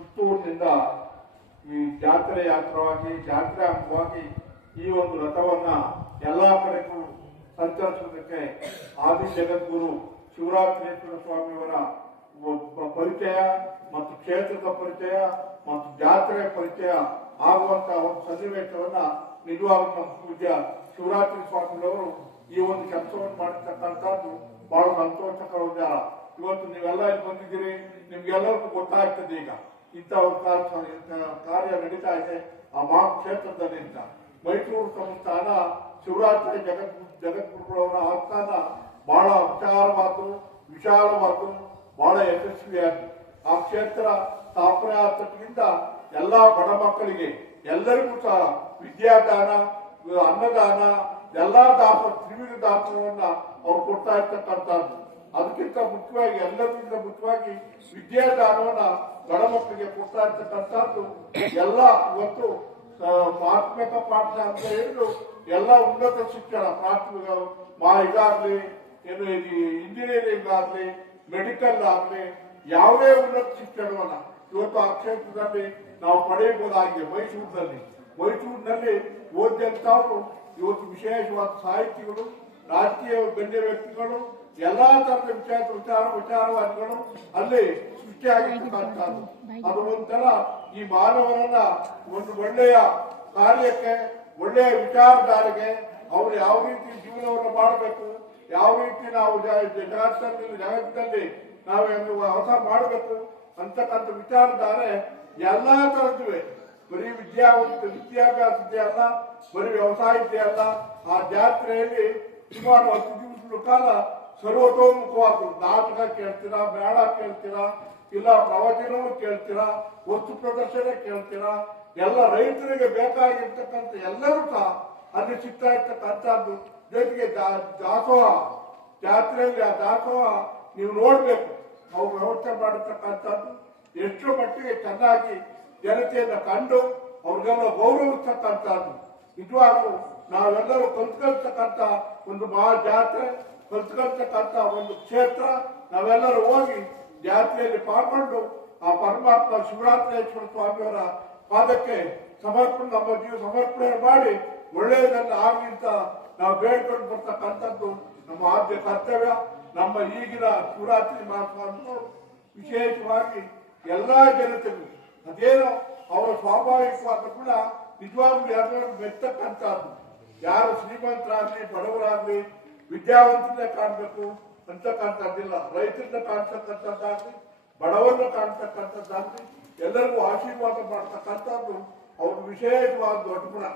ಸುತ್ತೂರಿನಿಂದ ಈ ಜಾತ್ರೆ ಯಾತ್ರವಾಗಿ ಜಾತ್ರೆ ಅಂಗವಾಗಿ ಈ ಒಂದು ರಥವನ್ನ ಎಲ್ಲಾ ಕಡೆಗೂ ಸಂಚರಿಸುವುದಕ್ಕೆ ಆದಿ ಜಗದ್ಗುರು ಶಿವರಾತ್ರೇಶ್ವರ ಸ್ವಾಮಿಯವರ ಪರಿಚಯ ಮತ್ತು ಕ್ಷೇತ್ರದ ಪರಿಚಯ ಮತ್ತು ಜಾತ್ರೆ ಪರಿಚಯ ಆಗುವಂತಹ ಒಂದು ಸನ್ನಿವೇಶವನ್ನ ನಿಜವಾಗ್ಲೂ ಪೂಜ್ಯ ಶಿವರಾತ್ರಿ ಸ್ವಾಮಿಯವರು ಈ ಒಂದು ಕೆಲಸವನ್ನು ಮಾಡಿರ್ತಕ್ಕಂಥದ್ದು ಬಹಳ ಸಂತೋಷಕರ ವಿಚಾರ. ಇವತ್ತು ನೀವೆಲ್ಲ ಇಲ್ಲಿ ಬಂದಿದ್ದೀರಿ, ನಿಮ್ಗೆಲ್ಲರಿಗೂ ಗೊತ್ತಾಗ್ತದೆ ಈಗ. ಇಂಥ ಕಾರ್ಯ ನಡೀತಾ ಇದೆ, ಆ ಮಹಾಕ್ಷೇತ್ರದಲ್ಲಿ ಅಂತ. ಮೈಸೂರು ಸಂಸ್ಥಾನ ಶಿವರಾತ್ರಿ ಜಗತ್ ಜಗದ್ಗುರುಗಳವರ ಆಸ್ಥಾನ ಬಹಳ ವಿಚಾರವಾದ್ದು, ವಿಶಾಲವಾದ್ದು, ಬಹಳ ಯಶಸ್ವಿಯಾಗಿ. ಆ ಕ್ಷೇತ್ರ ಸ್ಥಾಪನೆ ಆದದಿಂದ ಎಲ್ಲ ಬಡ ಮಕ್ಕಳಿಗೆ ಎಲ್ಲರಿಗೂ ಸಹ ವಿದ್ಯಾದಾನ, ಅನ್ನದಾನ, ಎಲ್ಲಾ ದಾಸ ತ್ರಿವಿಧ ದಾಸವನ್ನ ಅವ್ರು ಕೊಡ್ತಾ ಇರ್ತಕ್ಕಂಥದ್ದು. ಅದಕ್ಕಿಂತ ಮುಖ್ಯವಾಗಿ ಎಲ್ಲದಕ್ಕಿಂತ ಮುಖ್ಯವಾಗಿ ವಿದ್ಯಾದಾನವನ್ನ ಬಡ ಮಕ್ಕಳಿಗೆ ಕೊಡ್ತಾ ಇರ್ತಕ್ಕಂಥದ್ದು ಎಲ್ಲ ಇವತ್ತು ಪ್ರಾಥಮಿಕ ಪಾಠ ಅಂತ ಹೇಳಿದ್ರು, ಎಲ್ಲ ಉನ್ನತ ಶಿಕ್ಷಣ, ಪ್ರಾಥಮಿಕ ಮಾ ಇದಾಗ್ಲಿ, ಏನು ಇಂಜಿನಿಯರಿಂಗ್ ಆಗ್ಲಿ, ಮೆಡಿಕಲ್ ಆಗ್ಲಿ, ಯಾವುದೇ ಉನ್ನತ ಶಿಕ್ಷಣವನ್ನ ಇವತ್ತು ಆ ಕ್ಷೇತ್ರದಲ್ಲಿ ನಾವು ಪಡೆಯಬಹುದಾಗಿದೆ ಮೈಸೂರಿನಲ್ಲಿ. ಮೈಸೂರಿನಲ್ಲಿ ಓದಿದಂಥವರು ಇವತ್ತು ವಿಶೇಷವಾದ ಸಾಹಿತಿಗಳು, ರಾಜಕೀಯ ಗಣ್ಯ ವ್ಯಕ್ತಿಗಳು ಎಲ್ಲಾ ತರದ ವಿಚಾರ ವಿಚಾರ ವಿಚಾರವಾದಿಗಳು ಅಲ್ಲಿ ಸೃಷ್ಟಿಯಾಗಿರ್ತಕ್ಕಂಥದ್ದು ಅದು ಒಂಥರ ಈ ಮಾನವರನ್ನ ಒಂದು ಒಳ್ಳೆಯ ಕಾರ್ಯಕ್ಕೆ ಒಳ್ಳೆಯ ವಿಚಾರಧಾರೆಗೆ ಅವರು ಯಾವ ರೀತಿ ಜೀವನವನ್ನು ಮಾಡಬೇಕು ಯಾವ ರೀತಿ ನಾವು ಜಗತ್ತಲ್ಲಿ ಜಗತ್ತಿನಲ್ಲಿ ನಾವು ಹೊಸ ಮಾಡಬೇಕು ಅಂತಕ್ಕಂಥ ವಿಚಾರಧಾರೆ ಎಲ್ಲಾ ತರದ್ದುವೆ. ಬರೀ ವಿದ್ಯಾವಂತ ವಿದ್ಯಾಭ್ಯಾಸದ್ದೇ ಅಲ್ಲ ಬರೀ ವ್ಯವಸಾಯದ್ದೇ ಅಲ್ಲ ಆ ಜಾತ್ರೆಯಲ್ಲಿ ಸುಮಾರು ಹತ್ತು ದಿವಸಗಳ ಕಾಲ ಸರ್ವತೋಮುಖವಾದ ನಾಟಕ ಕೇಳ್ತೀರಾ, ಮೇಳ ಕೇಳ್ತೀರಾ, ಇಲ್ಲ ಪ್ರವಚನಗಳು ಕೇಳ್ತೀರಾ, ವಸ್ತು ಪ್ರದರ್ಶನ ಕೇಳ್ತೀರಾ, ಎಲ್ಲ ರೈತರಿಗೆ ಬೇಕಾಗಿರ್ತಕ್ಕಂಥ ಎಲ್ಲರೂ ಸಹ ಅಲ್ಲಿ ಸಿಗ್ತಾ ಇರ್ತಕ್ಕಂಥದ್ದು. ಜೊತೆಗೆ ದಾಸೋಹ ಜಾತ್ರೆಯಲ್ಲಿ ಆ ದಾಸೋಹ ನೀವು ನೋಡ್ಬೇಕು. ನಾವು ವ್ಯವಸ್ಥೆ ಮಾಡಿರ್ತಕ್ಕಂಥದ್ದು. ಎಷ್ಟು ಮಟ್ಟಿಗೆ ಚೆನ್ನಾಗಿ ಜನತೆಯನ್ನ ಕಂಡು ಅವ್ರಿಗೆಲ್ಲ ಗೌರವಿಸ್ತಕ್ಕಂಥದ್ದು. ನಿಜವಾಗ್ಲೂ ನಾವೆಲ್ಲರೂ ಕಲ್ತ್ಕೊಳ್ತಕ್ಕಂಥ ಒಂದು ಮಹಾ ಜಾತ್ರೆ ಕಲ್ತ್ಕೊಳ್ತಕ್ಕಂಥ ಒಂದು ಕ್ಷೇತ್ರ ನಾವೆಲ್ಲರೂ ಹೋಗಿ ಜಾತ್ರೆಯಲ್ಲಿ ಪಾಲ್ಗೊಂಡು ಆ ಪರಮಾತ್ಮ ಶಿವರಾತ್ರೇಶ್ವರ ಸ್ವಾಮಿಯವರ ಪಾದಕ್ಕೆ ಸಮರ್ಪಣೆ, ನಮ್ಮ ಜೀವ ಸಮರ್ಪಣೆ ಮಾಡಿ ಒಳ್ಳೆಯದನ್ನು ಆಗಿಂತ ನಾವು ಬೇಡ್ಕೊಂಡು ಬರ್ತಕ್ಕಂಥದ್ದು ನಮ್ಮ ಆದ್ಯ ಕರ್ತವ್ಯ. ನಮ್ಮ ಈಗಿನ ಶಿವರಾತ್ರಿ ಮಹಾತ್ಮನ್ನು ವಿಶೇಷವಾಗಿ ಎಲ್ಲ ಜನತೆಗೂ, ಅದೇನೋ ಅವರ ಸ್ವಾಭಾವಿಕವಾದ ಕೂಡ ನಿಜವಾಗ್ಲೂ ಯಾರು ಮೆತ್ತಕ್ಕಂಥದ್ದು ಯಾರು ಶ್ರೀಮಂತರಾಗ್ಲಿ, ಬಡವರಾಗ್ಲಿ ವಿದ್ಯಾವಂತರನ್ನೇ ಕಾಣ್ಬೇಕು ಅಂತಕ್ಕಂಥದ್ದಿಲ್ಲ. ರೈತರನ್ನ ಕಾಣ್ತಕ್ಕಂಥದ್ದಾಗ್ಲಿ, ಬಡವರನ್ನ ಕಾಣ್ತಕ್ಕಂಥದ್ದಾಗ್ಲಿ, ಎಲ್ಲರಿಗೂ ಆಶೀರ್ವಾದ ಮಾಡ್ತಕ್ಕಂಥದ್ದು ಅವ್ರ ವಿಶೇಷವಾದ ದೊಡ್ಡ ಗುಣ.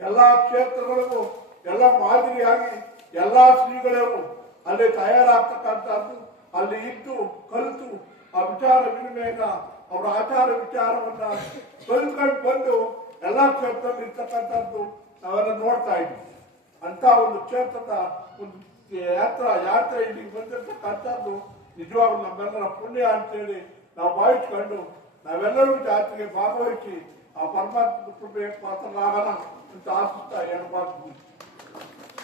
ಎಲ್ಲಾ ಕ್ಷೇತ್ರಗಳಿಗೂ, ಎಲ್ಲ ಮಾದರಿಯಾಗಿ, ಎಲ್ಲಾ ಶ್ರೀಗಳಿಗೂ ಅಲ್ಲಿ ತಯಾರಾಗ್ತಕ್ಕಂಥದ್ದು, ಅಲ್ಲಿ ಇದ್ದು, ಕಲಿತು, ಆ ವಿಚಾರ ವಿನಿಮಯನ, ಅವರ ಆಚಾರ ವಿಚಾರವನ್ನ ಕಲ್ತ್ಕೊಂಡು ಬಂದು ಎಲ್ಲ ಕ್ಷೇತ್ರದಲ್ಲಿ ಇರ್ತಕ್ಕಂಥದ್ದು ನಾವೆಲ್ಲ ನೋಡ್ತಾ ಇದ್ವಿ ಅಂತ ಒಂದು ಕ್ಷೇತ್ರದ ಒಂದು ಯಾತ್ರ ಯಾತ್ರೆ ಇಲ್ಲಿಗೆ ಬಂದಿರ್ತಕ್ಕಂಥದ್ದು ನಿಜವಾಗ್ಲೂ ನಮ್ಮೆಲ್ಲರ ಪುಣ್ಯ ಅಂತೇಳಿ ನಾವು ಭಾವಿಸ್ಕೊಂಡು ನಾವೆಲ್ಲರೂ ಜಾತ್ರೆಗೆ ಭಾಗವಹಿಸಿ ಆ ಪರಮಾತ್ಮ ಕೃಪೆ ಪಾತ್ರರಾಗೋಣ ಅಂತ ಆಶಿಸ್ತಾ ಹೇಳ್ಬಾರ್ದು